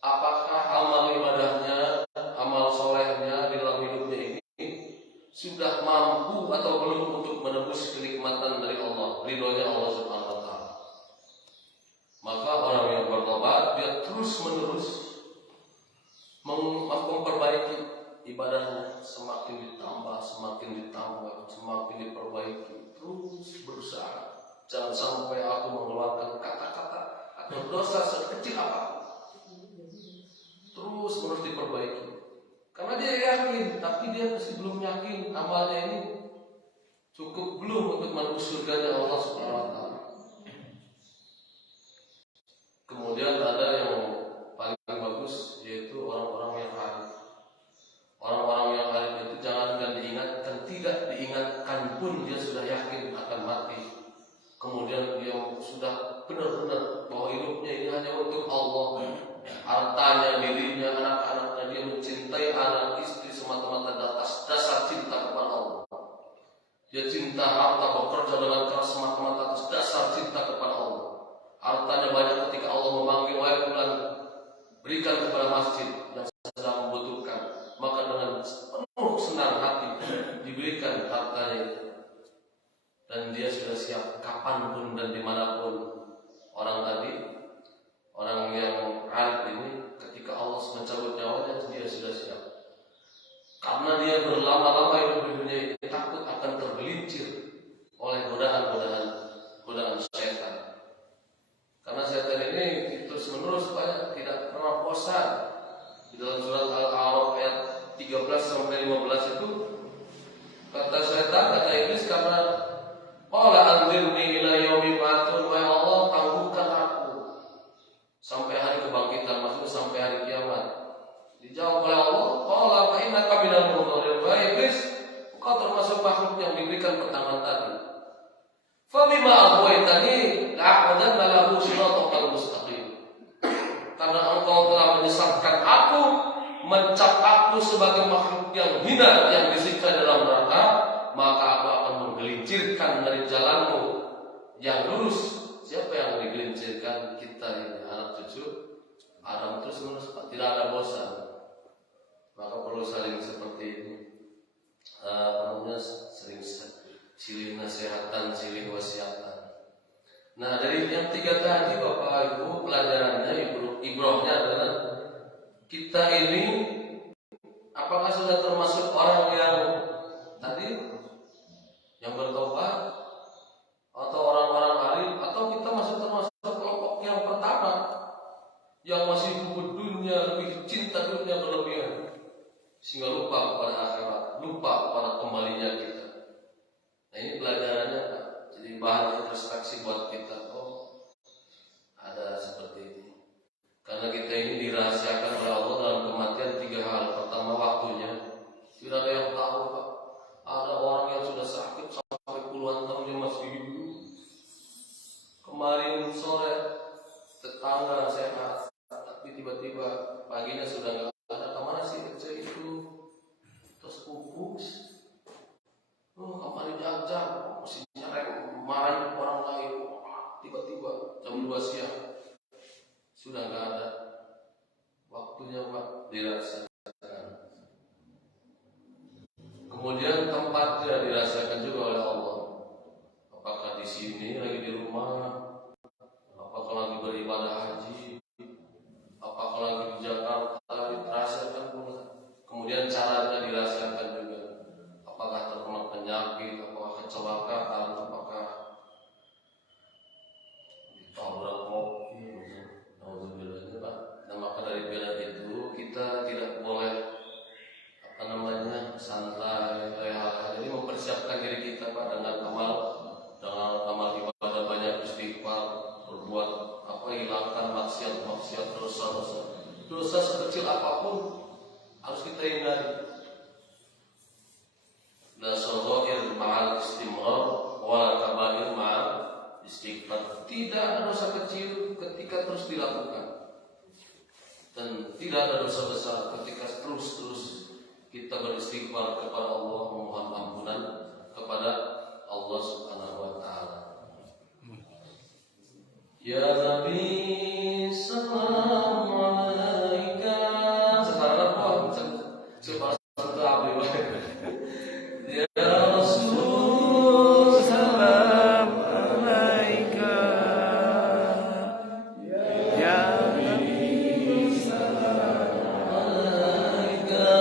Apakah amal ibadahnya, amal solehnya di dalam hidupnya ini sudah mampu atau belum untuk menebus kenikmatan dari Allah, ridhonya Allah Subhanahu wa taala. Maka orang yang bertobat, dia terus-menerus memperbaiki ibadahnya, semakin ditambah, semakin diperbaiki, terus berusaha. Jangan sampai aku mengeluarkan kata-kata atau dosa sekecil apapun. Terus diperbaiki. Karena dia yakin, tapi dia masih belum yakin amalnya ini cukup belum untuk menebus surganya Allah Subhanahu wa taala. Kemudian ada yang paling bagus, yaitu orang-orang yang arif. Orang-orang yang arif itu jangankan diingatkan, tidak diingatkan pun dia sudah yakin akan mati. Kemudian dia sudah benar-benar bahwa hidupnya ini hanya untuk Allah. Hartanya, dirinya, anak-anaknya, dia mencintai anak istri semata-mata atas dasar cinta kepada Allah. Dia cinta harta, bekerja dengan keras semata-mata atas dasar cinta kepada Allah. Hartanya banyak ketika Allah memanggil, wahai fulan, berikan kepada masjid yang sedang membutuhkan, maka dengan penuh senang hati diberikan hartanya itu. Dan dia sudah siap kapanpun dan dimanapun. Orang tadi, orang yang arif ini, ketika Allah mencabut nyawanya, dia sudah siap. Karena dia berlama-lama hidup di dunia ini, takut akan tergelincir oleh godaan setan. Karena setan ini terus-menerus banyak, tidak pernah bosan. Di dalam surat Al-A'raf ayat 13-15 itu, kata setan, kata iblis, karena qala anzirni ila yaumi ba'tsun, wahai Allah, tangguhkan aku sampai hari kebangkitan, maksudnya sampai hari kiamat. Dijawab oleh Allah, qala fa innaka minal munzirin. Wahai iblis, engkau termasuk makhluk yang diberikan pertama tadi. Fa bima aghwaytani la'aqadanna lahu shiratal mustaqim. Karena engkau telah menyesatkan aku, mencap aku sebagai makhluk yang hina yang disiksa dalam neraka, maka aku akan menggelincirkan dari jalanmu yang lurus. Siapa yang digelincirkan? Kita ini, anak cucu Adam terus menerus, tidak ada bosan. Maka perlu saling seperti ini, sering silih nasihatan, silih wasiatan. Nah, dari yang 3 tadi Bapak Ibu, pelajarannya ibrohnya adalah kita ini apakah sudah termasuk orang yang tadi yang bertobat, atau orang-orang alim, atau kita masih termasuk kelompok yang pertama yang masih hubud dunia, lebih cinta dunia berlebihan, sehingga lupa kepada akhirat, lupa kepada kembalinya kita. Nah, ini pelajarannya Pak. Jadi bahan introspeksi buat kita. Oh, ada seperti ini. Karena kita ini dirahasiakan oleh Allah dalam kematian 3 hal. Pertama, waktunya. Tidak ada yang tahu Pak. Ada orang yang sudah sakit sampai puluhan tahun dia masih hidup. Kemarin sore tetangga sehat, tapi tiba-tiba paginya sudah nggak ada. Kemana sih kecil itu? Terus pupus. Kemarin jam-jam masih nyereng marahin orang lain. Tiba-tiba jam 2 siang sudah nggak ada. Waktunya Pak dirasakan. Kemudian tempatnya dirasakan juga oleh Allah. Apakah di sini lagi di rumah? Apakah lagi beribadah haji? Apakah lagi di Jakarta? Dirasakan pula. Kemudian caranya dirasakan juga. Apakah terkena penyakit? Apakah kecelakaan? Apakah ditabrak mobil? Alhamdulillah Pak. Dan maka dari bela itu kita tidak boleh santai, rehat. Jadi mempersiapkan diri kita Pak dengan amal ibadah, banyak istighfar, berbuat hilangkan maksiat, dosa sekecil apapun harus kita hindari. La saghair ma'al istimrar wa la kabair ma'al istighfar. Tidak ada dosa kecil ketika terus dilakukan, dan tidak ada dosa besar ketika terus kita beristighfar kepada Allah, memohon ampunan kepada Allah Subhanahu wa taala. Ya Nabi salam alaika. Sekarang apa? Coba satu abdi. Ya Rasul salam alaika. Ya Nabi salam alaika.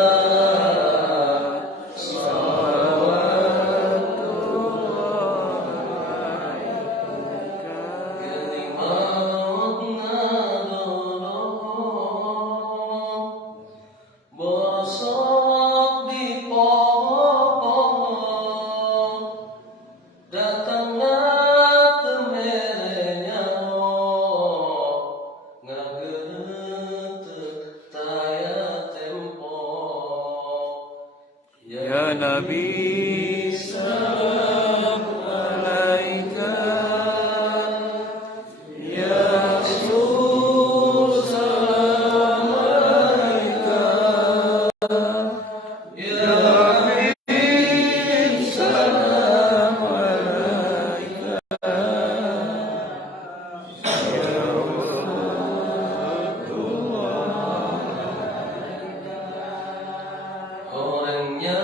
Ya Nabi salam alaika. Ya Rasul salam alaika. Ya Habib salam alaika. Ya Rasulullah. Orangnya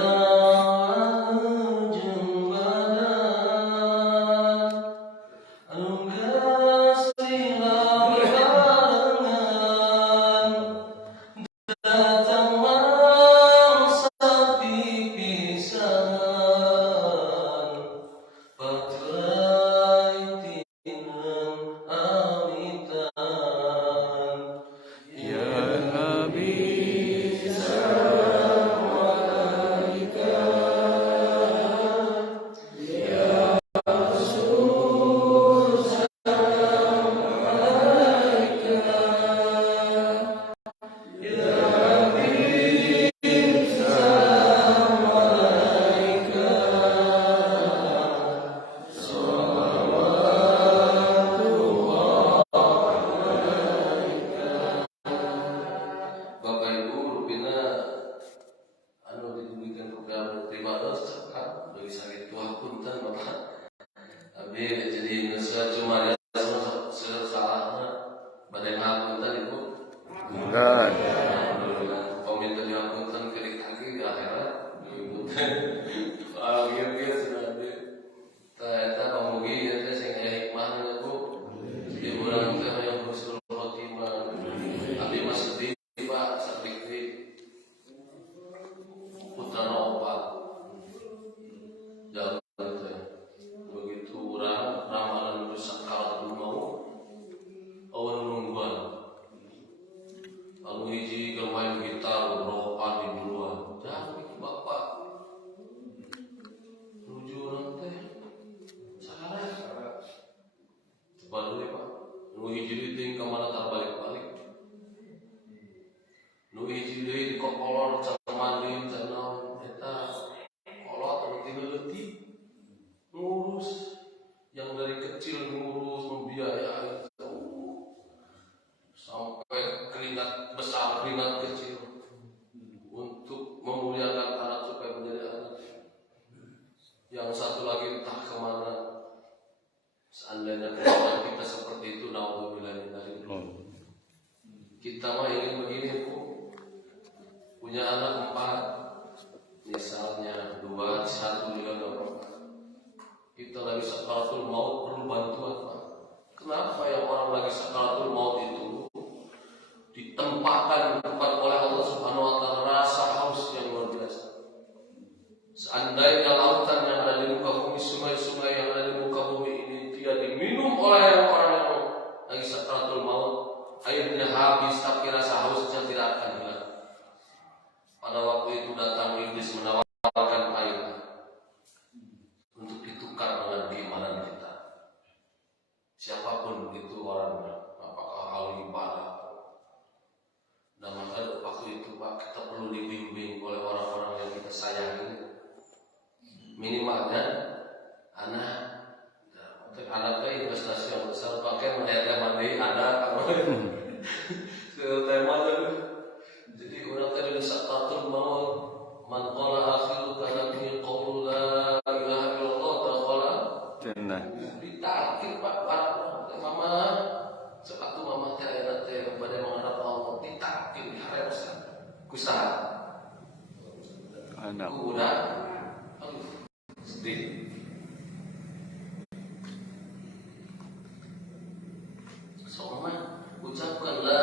keringat kecil untuk memuliakan anak supaya menjadi anak. Yang satu lagi entah kemana. Seandainya keadaan kita seperti itu, naudzubillah min dzalik. Kita mah ingin begini, Bu. Punya anak 4, misalnya 2, 1 juga nggak apa-apa. Kita lagi sakaratul maut perlu bantuan, Pak. Kenapa yang orang lagi sakaratul maut itu ditempatkan tempat oleh Allah Subhanahu Wa Taala rasa haus yang luar biasa? Seandainya lautan yang ada di muka bumi, sungai-sungai yang ada di muka bumi ini tidak diminum oleh orang yang lagi sakaratul maut, airnya habis tapi rasa hausnya tidak akan hilang. Pada waktu itu datang iblis menawarkan air untuk ditukar dengan keimanan kita. Siapapun itu orangnya, apakah ahli ibadah. Dan maka waktu itu Pak, kita perlu dibimbing oleh orang-orang yang kita sayangi. Minimalnya anaknya investasi yang besar, pakai menjadi mandi anak temanya. Jadi orang tadi sakaratul maut, man qala akhiru kalamihi qaulu la ilaha illallah dakhala jannah. Ditakir Pak, mama sepatu mama teh enak teh pada menghadap Allah, ditakir diharapkan kusaha anak udah sedih. Soalnya ucapkan la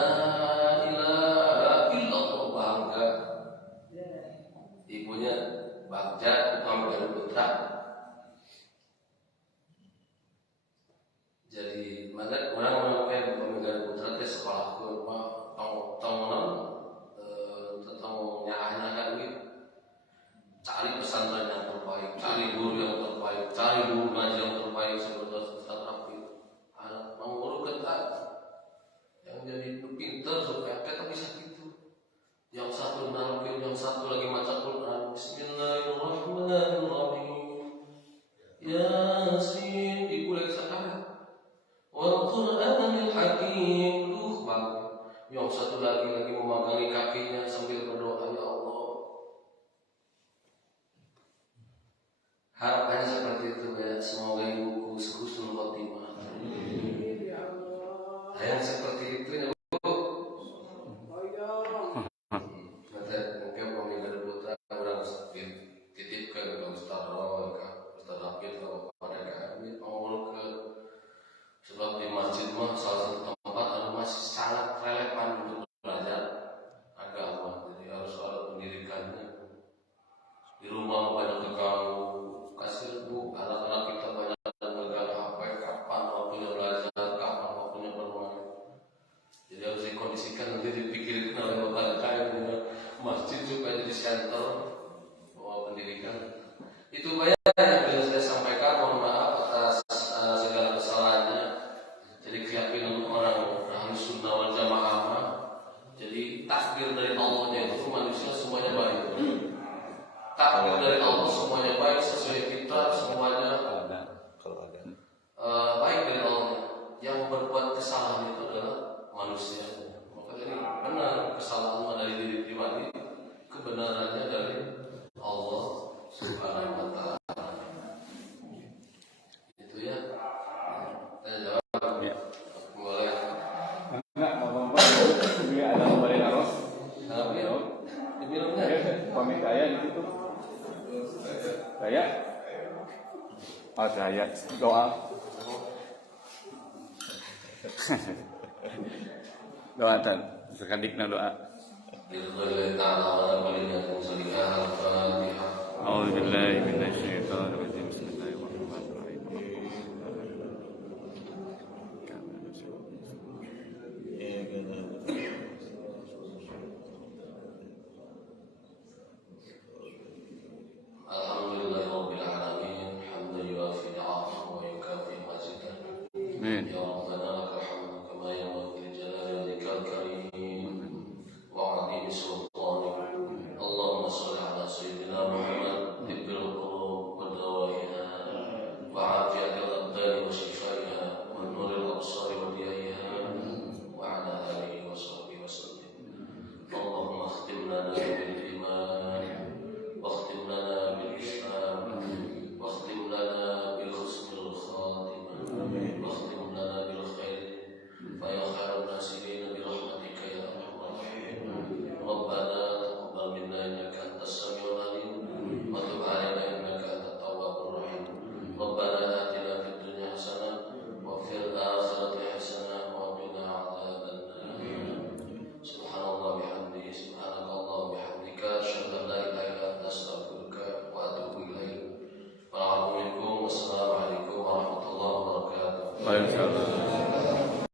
ilaha illallah, bangga. Ibunya Bagja, bukan Galuh Putra. Jadi mana orang memakai bukan Galuh Putra teh sekolah ke tong nyahnya kan gitu. Cari pesantren yang terbaik, cari guru yang terbaik, cari guru ngaji yang terbaik sebagai Ustaz Rafi. Anak mau guru ketat yang jadi pintar supaya kita bisa gitu. Yang satu nalkin, yang satu lagi maca Quran. Bismillahirrahmanirrahim. Yasin, ibu lagi sekarang. Wal Qur'anil Hakim. Bang. Yang satu lagi memegangi kakinya sambil berdoa, ya Allah. Harapannya seperti itu ya. Semoga ibuku husnul khotimah. Yang seperti itu ya. Sebab di masjid mah salah satu tempat yang masih sangat relevan untuk belajar agama. Jadi harus ada pendidikannya. Di rumah banyak terganggu, kasih Bu, anak-anak kita banyak megang HP, kapan waktunya belajar, kapan waktunya bermain. Jadi harus dikondisikan, nanti dipikirkan oleh bapak kaya dengan masjid supaya jadi center pendidikan. Itu banyak yang bisa saya sampaikan. Mohon maaf atas segala kesalahannya. Jadi keyakinan orang ahli sunnah wal jamaah, jadi takdir dari Allahnya itu manusia semuanya baik. Takdir dari Allah semuanya baik sesuai fitrah, semuanya baik dari Allah. Yang berbuat kesalahan itu adalah manusia. Maka jadi benar kesalahan dari diri pribadi, kebenarannya dari Allah Subhanahu wa Ta'ala. Itu ya. Saya jawab. Ya. Boleh. Enggak, mau dia ada kembali naros. Diminumnya. Pamit ayah di situ. Saya. Oh, saya doa. Doa tan, sekadikna doa. A'udzu billahi minasyaitonir rajim. Bismillahirrahmanirrahim. Alhamdulillahirabbil alamin, hamdan yuwafi ni'amahu wa yukafi mazidah. Amin. Ya Rabbana lakal hamdu kama yanbaghi li jalali wajhikal karim wa 'azimi sultanik. Allahumma shalli ala sayyidina Muhammad tibbil qulub wa بالإيمان واختم لنا بالإسلام واختم لنا بالحسن الخاتمة واختم لنا بالخير فيا خير الناصرين